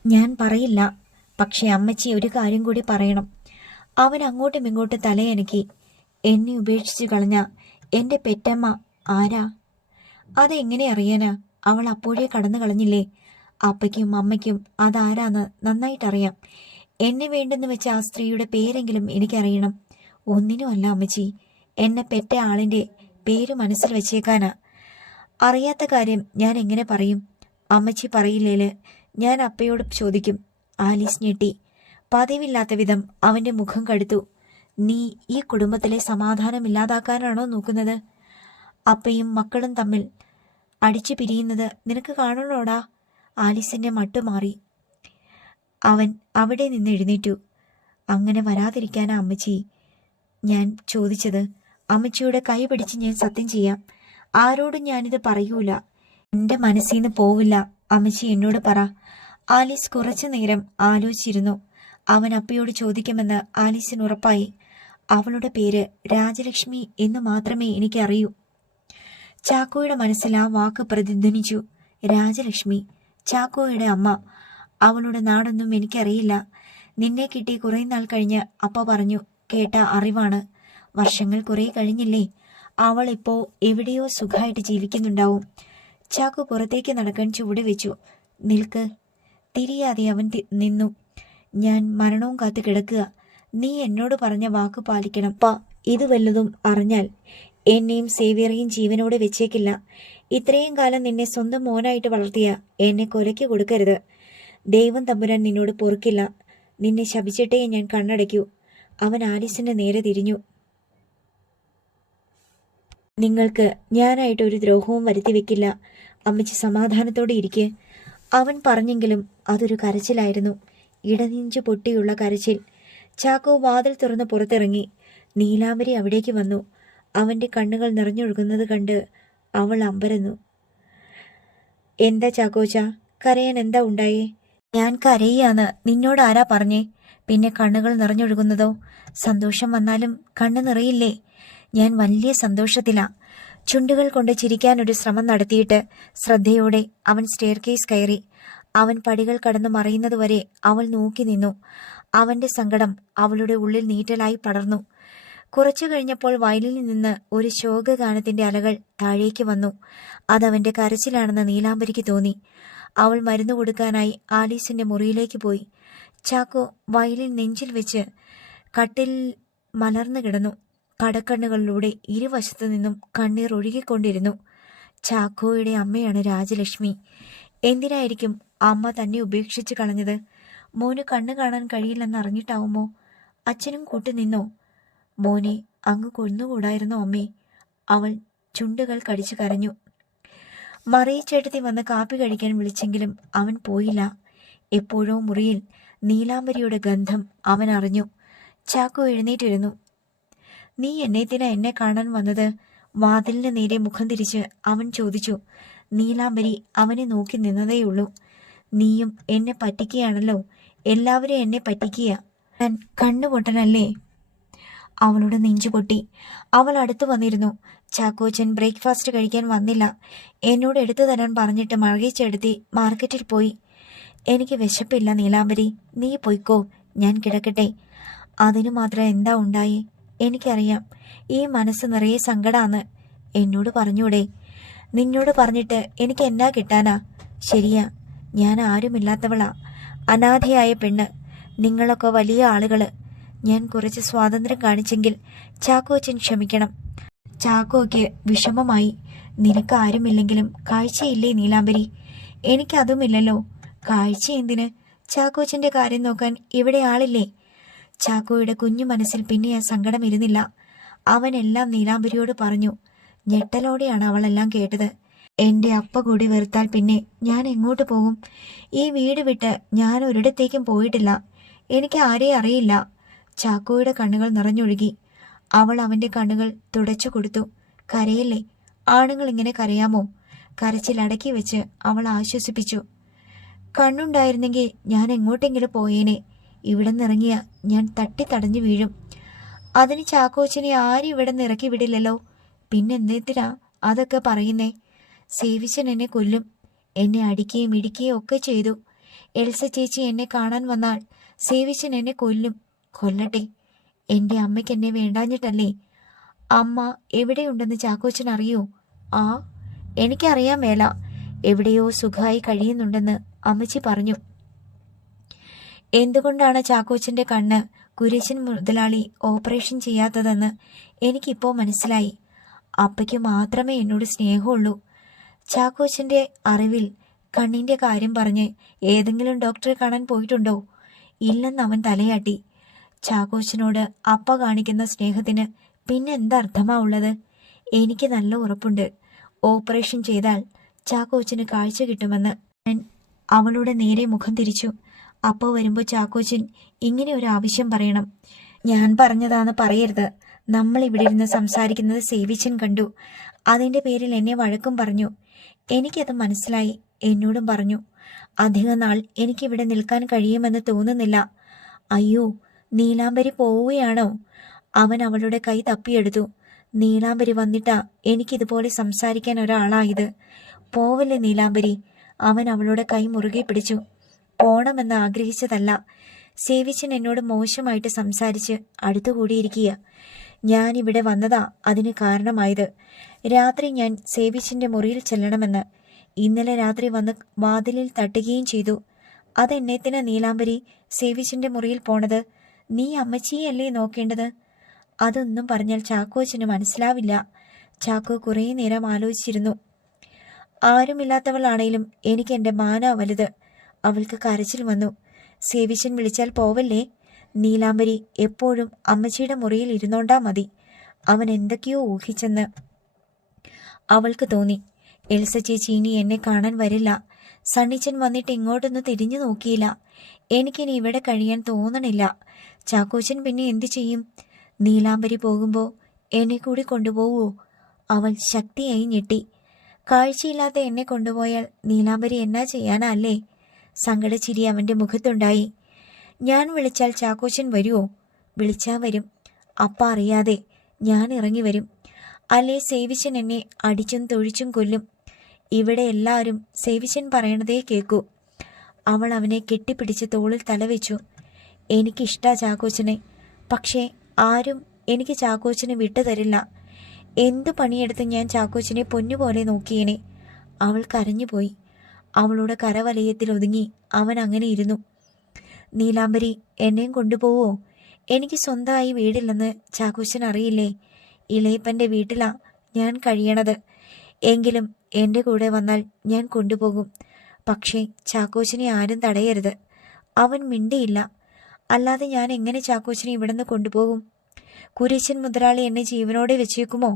ഞാൻ പറയില്ല. പക്ഷെ അമ്മച്ചി ഒരു കാര്യം കൂടി പറയണം. അവൻ അങ്ങോട്ടും ഇങ്ങോട്ടും തലയനക്കി. എന്നെ ഉപേക്ഷിച്ചു കളഞ്ഞ എന്റെ പെറ്റമ്മ ആരാ? അതെങ്ങനെ അറിയാനാ? അവൾ അപ്പോഴേ കടന്നു കളഞ്ഞില്ലേ? അപ്പയ്ക്കും അമ്മയ്ക്കും അതാരാന്ന് നന്നായിട്ടറിയാം. എന്നെ വേണ്ടെന്ന് വെച്ച ആ സ്ത്രീയുടെ പേരെങ്കിലും എനിക്കറിയണം. ഒന്നിനുമല്ല അമ്മച്ചി, എന്നെ പെറ്റ ആളിന്റെ പേര് മനസ്സിൽ വെച്ചേക്കാനാ. അറിയാത്ത കാര്യം ഞാൻ എങ്ങനെ പറയും? അമ്മച്ചി പറയില്ലേല് ഞാൻ അപ്പയോട് ചോദിക്കും. ആലീസ് ഞെട്ടി. പതിവില്ലാത്ത വിധം അവന്റെ മുഖം കടുത്തു. നീ ഈ കുടുംബത്തിലെ സമാധാനമില്ലാതാക്കാനാണോ നോക്കുന്നത്? അപ്പയും മക്കളും തമ്മിൽ അടിച്ചു പിരിയുന്നത് നിനക്ക് കാണണോടാ? ആലീസിന്റെ മട്ടുമാറി. അവൻ അവിടെ നിന്ന് എഴുന്നേറ്റു. അങ്ങനെ വരാതിരിക്കാനാ അമ്മച്ചി ഞാൻ ചോദിച്ചത്. അമ്മച്ചിയുടെ കൈ പിടിച്ച് ഞാൻ സത്യം ചെയ്യാം. ആരോടും ഞാനിത് പറയൂല. എന്റെ മനസ്സിൽ നിന്ന് പോവില്ല. അമ്മച്ചി എന്നോട് പറ. ആലീസ് കുറച്ചു നേരം ആലോചിച്ചിരുന്നു. അവൻ അപ്പയോട് ചോദിക്കുമെന്ന് ആലീസിന് ഉറപ്പായി. അവളുടെ പേര് രാജലക്ഷ്മി എന്ന് മാത്രമേ എനിക്കറിയൂ. ചാക്കോയുടെ മനസ്സിൽ ആ വാക്ക് പ്രതിധ്വനിച്ചു. രാജലക്ഷ്മി, ചാക്കോയുടെ അമ്മ. അവളുടെ നാടൊന്നും എനിക്കറിയില്ല. നിന്നെ കിട്ടി കുറെ നാൾ കഴിഞ്ഞ് അപ്പ പറഞ്ഞു കേട്ട അറിവാണ്. വർഷങ്ങൾ കുറെ കഴിഞ്ഞില്ലേ? അവൾ ഇപ്പോ എവിടെയോ സുഖമായിട്ട് ജീവിക്കുന്നുണ്ടാവും. ചാക്കോ പുറത്തേക്ക് നടക്കാൻ ചുവട് വെച്ചു. നിൽക്ക്. തിരിയാതെ അവൻ നിന്നു. ഞാൻ മരണവും കാത്തു കിടക്കുക. നീ എന്നോട് പറഞ്ഞ വാക്ക് പാലിക്കണം. ഇത് വല്ലതും അറിഞ്ഞാൽ എന്നെയും സേവിയറേയും ജീവനോടെ വെച്ചേക്കില്ല. ഇത്രയും കാലം നിന്നെ സ്വന്തം മോനായിട്ട് വളർത്തിയ എന്നെ കൊലയ്ക്ക് കൊടുക്കരുത്. ദൈവം തമ്പുരാൻ നിന്നോട് പൊറുക്കില്ല. നിന്നെ ശപിച്ചിട്ടേ ഞാൻ കണ്ണടയ്ക്കൂ. അവൻ ആലീസിന്റെ നേരെ തിരിഞ്ഞു. നിങ്ങൾക്ക് ഞാനായിട്ട് ഒരു ദ്രോഹവും വരുത്തി വെക്കില്ല. അമ്മച്ചി സമാധാനത്തോടെ ഇരിക്കെ. അവൻ പറഞ്ഞെങ്കിലും അതൊരു കരച്ചിലായിരുന്നു. ഇടനെഞ്ചു പൊട്ടിയുള്ള കരച്ചിൽ. ചാക്കോ വാതിൽ തുറന്ന് പുറത്തിറങ്ങി. നീലാംബരി അവിടേക്ക് വന്നു. അവന്റെ കണ്ണുകൾ നിറഞ്ഞൊഴുകുന്നത് കണ്ട് അവൾ അമ്പരന്നു. എന്താ ചാക്കോച്ച, കരയാൻ എന്താ ഉണ്ടായേ? ഞാൻ കരയാന്ന് നിന്നോട് ആരാ പറഞ്ഞേ? പിന്നെ കണ്ണുകൾ നിറഞ്ഞൊഴുകുന്നതോ? സന്തോഷം വന്നാലും കണ്ണു നിറയില്ലേ? ഞാൻ വലിയ സന്തോഷത്തിലാ. ചുണ്ടുകൾ കൊണ്ട് ചിരിക്കാനൊരു ശ്രമം നടത്തിയിട്ട് ശ്രദ്ധയോടെ അവൻ സ്റ്റെയർകേസ് കയറി. അവൻ പടികൾ കടന്നു മറയുന്നതുവരെ അവൾ നോക്കി നിന്നു. അവന്റെ സങ്കടം അവളുടെ ഉള്ളിൽ നീറ്റലായി പടർന്നു. കുറച്ചു കഴിഞ്ഞപ്പോൾ വയലിൽ നിന്ന് ഒരു ശോകഗാനത്തിന്റെ അലകൾ താഴേക്ക് വന്നു. അതവന്റെ കരച്ചിലാണെന്ന് നീലാംബരിക്ക് തോന്നി. അവൾ മരുന്ന് കൊടുക്കാനായി ആലീസിന്റെ മുറിയിലേക്ക് പോയി. ചാക്കോ വയലിൽ നെഞ്ചിൽ വെച്ച് കട്ടിലിൽ മലർന്നു കിടന്നു. കടക്കണ്ണുകളിലൂടെ ഇരുവശത്തു നിന്നും കണ്ണീർ ഒഴുകിക്കൊണ്ടിരുന്നു. ചാക്കോയുടെ അമ്മയാണ് രാജലക്ഷ്മി. എന്തിനായിരിക്കും അമ്മ തന്നെ ഉപേക്ഷിച്ച് കളഞ്ഞത്? മോന് കണ്ണു കാണാൻ കഴിയില്ലെന്ന് അറിഞ്ഞിട്ടാവുമോ? അച്ഛനും കൂട്ടുനിന്നോ? മോനെ അങ്ങ് കൊന്നുകൂടായിരുന്നോ അമ്മേ? അവൾ ചുണ്ടുകൾ കടിച്ചു കരഞ്ഞു. മറിയച്ചേട്ടത്തി വന്ന് കാപ്പി കഴിക്കാൻ വിളിച്ചെങ്കിലും അവൻ പോയില്ല. എപ്പോഴോ മുറിയിൽ നീലാംബരിയുടെ ഗന്ധം അവൻ അറിഞ്ഞു. ചാക്കോ എഴുന്നേറ്റിരുന്നു. നീ എന്നേത്തിനാ എന്നെ കാണാൻ വന്നത്? വാതിലിന് നേരെ മുഖം തിരിച്ച് അവൻ ചോദിച്ചു. നീലാംബരി അവനെ നോക്കി നിന്നതേയുള്ളൂ. നീയും എന്നെ പറ്റിക്കുകയാണല്ലോ. എല്ലാവരും എന്നെ പറ്റിക്കുക. ഞാൻ കണ്ണുപൊട്ടനല്ലേ? അവളുടെ നെഞ്ചു പൊട്ടി. അവൾ അടുത്തു വന്നിരുന്നു. ചാക്കോച്ചൻ ബ്രേക്ക്ഫാസ്റ്റ് കഴിക്കാൻ വന്നില്ല. എന്നോട് എടുത്തു തരാൻ പറഞ്ഞിട്ട് മഴകിച്ചെടുത്തി മാർക്കറ്റിൽ പോയി. എനിക്ക് വിശപ്പില്ല നീലാംബരി, നീ പൊയ്ക്കോ, ഞാൻ കിടക്കട്ടെ. അതിനു മാത്രം എന്താ ഉണ്ടായേ? എനിക്കറിയാം ഈ മനസ്സ് നിറയെ സങ്കടാന്ന്. എന്നോട് പറഞ്ഞൂടെ? നിന്നോട് പറഞ്ഞിട്ട് എനിക്ക് എന്നാ കിട്ടാനാ? ശരിയാ, ഞാൻ ആരുമില്ലാത്തവളാ, അനാഥയായ പെണ്ണ്. നിങ്ങളൊക്കെ വലിയ ആളുകള്. ഞാൻ കുറച്ച് സ്വാതന്ത്ര്യം കാണിച്ചെങ്കിൽ ചാക്കോച്ചൻ ക്ഷമിക്കണം. ചാക്കോയ്ക്ക് വിഷമമായി. നിനക്ക് ആരുമില്ലെങ്കിലും കാഴ്ചയില്ലേ നീലാംബരി? എനിക്കതുമില്ലല്ലോ. കാഴ്ച എന്തിന്? ചാക്കോച്ചന്റെ കാര്യം നോക്കാൻ ഇവിടെ ആളില്ലേ? ചാക്കോയുടെ കുഞ്ഞു മനസ്സിൽ പിന്നെ ആ സങ്കടം ഇരുന്നില്ല. അവനെല്ലാം നീലാംബരിയോട് പറഞ്ഞു. ഞെട്ടലോടെയാണ് അവളെല്ലാം കേട്ടത്. എന്റെ അപ്പ കൂടി വെറുത്താൽ പിന്നെ ഞാൻ എങ്ങോട്ട് പോകും? ഈ വീട് വിട്ട് ഞാൻ ഒരിടത്തേക്കും പോയിട്ടില്ല. എനിക്ക് ആരെയും അറിയില്ല. ചാക്കോയുടെ കണ്ണുകൾ നിറഞ്ഞൊഴുകി. അവൾ അവന്റെ കണ്ണുകൾ തുടച്ചു കൊടുത്തു. കരയല്ലേ, ആണുങ്ങൾ ഇങ്ങനെ കരയാമോ? കരച്ചിൽ അടക്കി വെച്ച് അവൾ ആശ്വസിപ്പിച്ചു. കണ്ണുണ്ടായിരുന്നെങ്കിൽ ഞാൻ എങ്ങോട്ടെങ്കിലും പോയേനെ. ഇവിടെ നിന്നിറങ്ങിയ ഞാൻ തട്ടിത്തടഞ്ഞു വീഴും. അതിന് ചാക്കോച്ചനെ ആരും ഇവിടെ നിറക്കി വിടില്ലല്ലോ. പിന്നെന്തിനാ അതൊക്കെ പറയുന്നേ? സേവിച്ചൻ എന്നെ കൊല്ലും. എന്നെ അടിക്കുകയും ഇടിക്കുകയും ഒക്കെ ചെയ്തു. എൽസ ചേച്ചി എന്നെ കാണാൻ വന്നാൽ സേവിച്ചൻ എന്നെ കൊല്ലും. കൊല്ലട്ടെ. എന്റെ അമ്മയ്ക്ക് എന്നെ വേണ്ടാഞ്ഞിട്ടല്ലേ? അമ്മ എവിടെയുണ്ടെന്ന് ചാക്കോച്ചൻ അറിയോ? ആ, എനിക്കറിയാൻ മേല. എവിടെയോ സുഖമായി കഴിയുന്നുണ്ടെന്ന് അമ്മച്ചി പറഞ്ഞു. എന്തുകൊണ്ടാണ് ചാക്കോച്ചന്റെ കണ്ണ് കുര്യച്ചൻ മുതലാളി ഓപ്പറേഷൻ ചെയ്യാത്തതെന്ന് എനിക്കിപ്പോ മനസ്സിലായി. അപ്പയ്ക്ക് മാത്രമേ എന്നോട് സ്നേഹമുള്ളൂ. ചാക്കോച്ചന്റെ അറിവിൽ കണ്ണിന്റെ കാര്യം പറഞ്ഞ് ഏതെങ്കിലും ഡോക്ടറെ കാണാൻ പോയിട്ടുണ്ടോ? ഇല്ലെന്ന് അവൻ തലയാട്ടി. ചാക്കോച്ചനോട് അപ്പ കാണിക്കുന്ന സ്നേഹത്തിന് പിന്നെ എന്തർത്ഥമാ ഉള്ളത്? എനിക്ക് നല്ല ഉറപ്പുണ്ട്, ഓപ്പറേഷൻ ചെയ്താൽ ചാക്കോച്ചന് കാഴ്ച കിട്ടുമെന്ന്. ഞാൻ അവളുടെ നേരെ മുഖം തിരിച്ചു. അപ്പ വരുമ്പോൾ ചാക്കോച്ചൻ ഇങ്ങനെ ഒരു ആവശ്യം പറയണം. ഞാൻ പറഞ്ഞതാന്ന് പറയരുത്. നമ്മൾ ഇവിടെ ഇരുന്ന് സംസാരിക്കുന്നത് സേവിച്ചൻ കണ്ടു. അതിന്റെ പേരിൽ എന്നെ വഴക്കും പറഞ്ഞു. എനിക്കത് മനസ്സിലായി. എന്നോടും പറഞ്ഞു. അധിക നാൾ എനിക്കിവിടെ നിൽക്കാൻ കഴിയുമെന്ന് തോന്നുന്നില്ല. അയ്യോ, നീലാംബരി പോവുകയാണോ? അവൻ അവളുടെ കൈ തപ്പിയെടുത്തു. നീലാംബരി വന്നിട്ടാ എനിക്കിതുപോലെ സംസാരിക്കാൻ ഒരാളായത്. പോവല്ലേ നീലാംബരി. അവൻ അവളുടെ കൈ മുറുകെ പിടിച്ചു. പോണമെന്ന് ആഗ്രഹിച്ചതല്ല. സേവിച്ചൻ എന്നോട് മോശമായിട്ട് സംസാരിച്ച് അടുത്തുകൂടിയിരിക്കുക. ഞാൻ ഇവിടെ വന്നതാ അതിന് കാരണമായത്. രാത്രി ഞാൻ സേവിച്ചന്റെ മുറിയിൽ ചെല്ലണമെന്ന് ഇന്നലെ രാത്രി വന്ന് വാതിലിൽ തട്ടുകയും ചെയ്തു. അതെന്നേത്തിനാ നീലാംബരി സേവിച്ചന്റെ മുറിയിൽ പോണത്? നീ അമ്മച്ചിയല്ലേ നോക്കേണ്ടത്? അതൊന്നും പറഞ്ഞാൽ ചാക്കോച്ചന് മനസ്സിലാവില്ല. ചാക്കോ കുറേ നേരം ആലോചിച്ചിരുന്നു. ആരുമില്ലാത്തവളാണേലും എനിക്ക് എൻ്റെ മാനാ വലുത്. അവൾക്ക് കരച്ചിൽ വന്നു. സേവിച്ചൻ വിളിച്ചാൽ പോവല്ലേ? നീലാംബരി എപ്പോഴും അമ്മച്ചിയുടെ മുറിയിൽ ഇരുന്നോണ്ടാ മതി. അവൻ എന്തൊക്കെയോ ഊഹിച്ചെന്ന്. അവൾക്ക് തോന്നി, എൽസ ചേച്ചി ഇനി എന്നെ കാണാൻ വരില്ല. സണ്ണിച്ചൻ വന്നിട്ട് ഇങ്ങോട്ടൊന്ന് തിരിഞ്ഞു നോക്കിയില്ല. എനിക്കിനി ഇവിടെ കഴിയാൻ തോന്നണില്ല. ചാക്കോച്ചൻ പിന്നെ എന്തു ചെയ്യും? നീലാംബരി പോകുമ്പോൾ എന്നെ കൂടി കൊണ്ടുപോവോ? അവൾ ശക്തിയായി ഞെട്ടി. കാഴ്ചയില്ലാത്ത എന്നെ കൊണ്ടുപോയാൽ നീലാംബരി എന്നാ ചെയ്യാനാ അല്ലേ? സങ്കടച്ചിരി അവന്റെ മുഖത്തുണ്ടായി. ഞാൻ വിളിച്ചാൽ ചാക്കോച്ചൻ വരുമോ? വിളിച്ചാൽ വരും. അപ്പ അറിയാതെ ഞാൻ ഇറങ്ങി വരും. അല്ലേ സേവിച്ചൻ എന്നെ അടിച്ചും തൊഴിച്ചും കൊല്ലും. ഇവിടെ എല്ലാവരും സേവിച്ചൻ പറയണതേ കേൾക്കൂ. അവൾ അവനെ കെട്ടിപ്പിടിച്ച് തോളിൽ തലവെച്ചു. എനിക്കിഷ്ടാ ചാക്കോച്ചനെ. പക്ഷേ ആരും എനിക്ക് ചാക്കോച്ചനെ വിട്ടുതരില്ല. എന്തു പണിയെടുത്ത് ഞാൻ ചാക്കോച്ചനെ പൊന്നുപോലെ നോക്കിയേനെ. അവൾ കരഞ്ഞുപോയി. അവളുടെ കരവലയത്തിൽ ഒതുങ്ങി അവൻ അങ്ങനെ ഇരുന്നു. നീലാംബരി, എന്നെയും കൊണ്ടുപോവോ? എനിക്ക് സ്വന്തമായി വീടില്ലെന്ന് ചാക്കോച്ചൻ അറിയില്ലേ? ഇളയപ്പൻ്റെ വീട്ടിലാ ഞാൻ കഴിയണത്. എങ്കിലും എൻ്റെ കൂടെ വന്നാൽ ഞാൻ കൊണ്ടുപോകും. പക്ഷേ ചാക്കോച്ചനെ ആരും തടയരുത്. അവൻ മിണ്ടിയില്ല. അല്ലാതെ ഞാൻ എങ്ങനെ ചാക്കോച്ചനെ ഇവിടുന്ന് കൊണ്ടുപോകും? കുരിശൻ മുതലാളി എന്നെ ജീവനോടെ വെച്ചേക്കുമോ?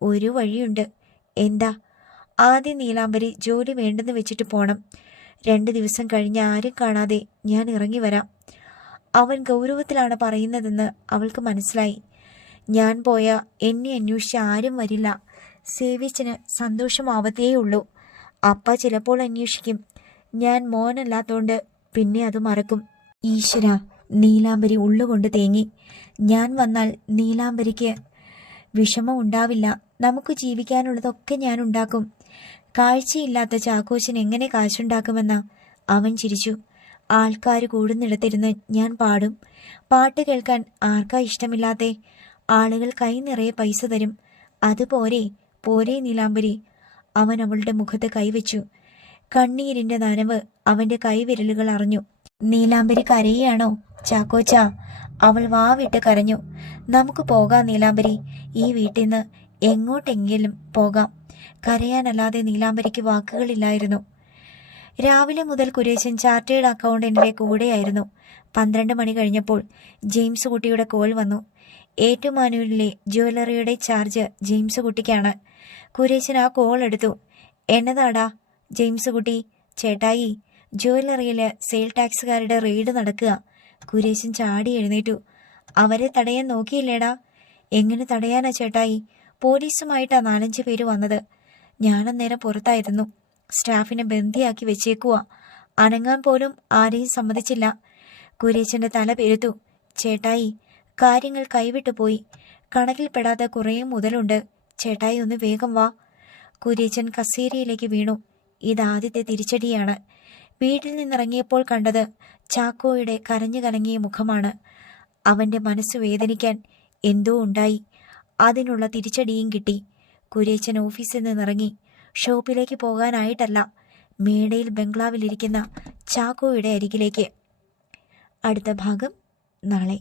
ഒരു വഴിയുണ്ട്. എന്താ? ആദ്യം നീലാംബരി ജോലി വേണ്ടെന്ന് വെച്ചിട്ട് പോണം. 2 ദിവസം കഴിഞ്ഞ് ആരും കാണാതെ ഞാൻ ഇറങ്ങി വരാം. അവൻ ഗൗരവത്തിലാണ് പറയുന്നതെന്ന് അവൾക്ക് മനസ്സിലായി. ഞാൻ പോയാ എന്നെ അന്വേഷിച്ച് ആരും വരില്ല. സേവിച്ചന് സന്തോഷമാവത്തേയുള്ളൂ. അപ്പ ചിലപ്പോൾ അന്വേഷിക്കും. ഞാൻ മോനല്ലാത്തോണ്ട് പിന്നെ അത് മറക്കും. ഈശ്വര, നീലാംബരി ഉള്ളുകൊണ്ട് തേങ്ങി. ഞാൻ വന്നാൽ നീലാംബരിക്ക് വിഷമം ഉണ്ടാവില്ല. നമുക്ക് ജീവിക്കാനുള്ളതൊക്കെ ഞാൻ ഉണ്ടാക്കും. കാഴ്ചയില്ലാത്ത ചാക്കോച്ചൻ എങ്ങനെ കാശുണ്ടാക്കുമെന്ന അവൻ ചിരിച്ചു. ആൾക്കാർ കൂടുന്നിടത്തിരുന്ന് ഞാൻ പാടും. പാട്ട് കേൾക്കാൻ ആർക്കാ ഇഷ്ടമില്ലാത്തെ? ആളുകൾ കൈ നിറയെ പൈസ തരും. അതുപോരെ പോരെ നീലാംബരി? അവൻ അവളുടെ മുഖത്ത് കൈവച്ചു. കണ്ണീരിന്റെ നനവ് അവന്റെ കൈവിരലുകൾ അറിഞ്ഞു. നീലാംബരി കരയാണോ ചാക്കോച്ച? അവൾ വാവിട്ട് കരഞ്ഞു. നമുക്ക് പോകാം നീലാംബരി. ഈ വീട്ടിൽ നിന്ന് എങ്ങോട്ടെങ്കിലും പോകാം. കരയാനല്ലാതെ നീലാംബരിക്ക് വാക്കുകളില്ലായിരുന്നു. രാവിലെ മുതൽ കുരേശൻ ചാർട്ടേഡ് അക്കൗണ്ടന്റിന്റെ കൂടെയായിരുന്നു. 12 മണി കഴിഞ്ഞപ്പോൾ ജെയിംസ് കുട്ടിയുടെ കോൾ വന്നു. ഏറ്റുമാനൂരിലെ ജ്വല്ലറിയുടെ ചാർജ് ജെയിംസ് കുട്ടിക്കാണ്. കുരേശൻ ആ കോൾ എടുത്തു. എന്നതാടാ ജെയിംസ് കുട്ടി? ചേട്ടായി, ജ്വല്ലറിയിൽ സെയിൽ ടാക്സുകാരുടെ റെയ്ഡ് നടക്കുക. കുരേശൻ ചാടി എഴുന്നേറ്റു. അവരെ തടയാൻ നോക്കിയില്ലേടാ? എങ്ങനെ തടയാനാ ചേട്ടായി? പോലീസുമായിട്ടാ 4-5 പേര് വന്നത്. ഞാനന്നേരം പുറത്തായിരുന്നു. സ്റ്റാഫിനെ ബന്ദിയാക്കി വെച്ചേക്കുവാ. അനങ്ങാൻ പോലും ആരെയും സമ്മതിച്ചില്ല. കുരേശന്റെ തല പെരുത്തു. ചേട്ടായി, കാര്യങ്ങൾ കൈവിട്ടു പോയി. കണക്കിൽപ്പെടാത്ത കുറേ മുതലുണ്ട്. ചേട്ടായി ഒന്ന് വേഗം വാ. കുരേശൻ കസേരയിലേക്ക് വീണു. ഇതാദ്യത്തെ തിരിച്ചടിയാണ്. വീട്ടിൽ നിന്നിറങ്ങിയപ്പോൾ കണ്ടത് ചാക്കോയുടെ കരഞ്ഞു കലങ്ങിയ മുഖമാണ്. അവന്റെ മനസ്സ് വേദനിക്കാൻ എന്തോ ഉണ്ടായി. അതിനുള്ള തിരിച്ചടിയും കിട്ടി. കുരേശൻ ഓഫീസിൽ നിന്നിറങ്ങി. ഷോപ്പിലേക്ക് പോകാനായിട്ടല്ല, മേടയിൽ ബംഗ്ലാവിലിരിക്കുന്ന ചാക്കോയുടെ അരികിലേക്ക്. അടുത്ത ഭാഗം നാളെ.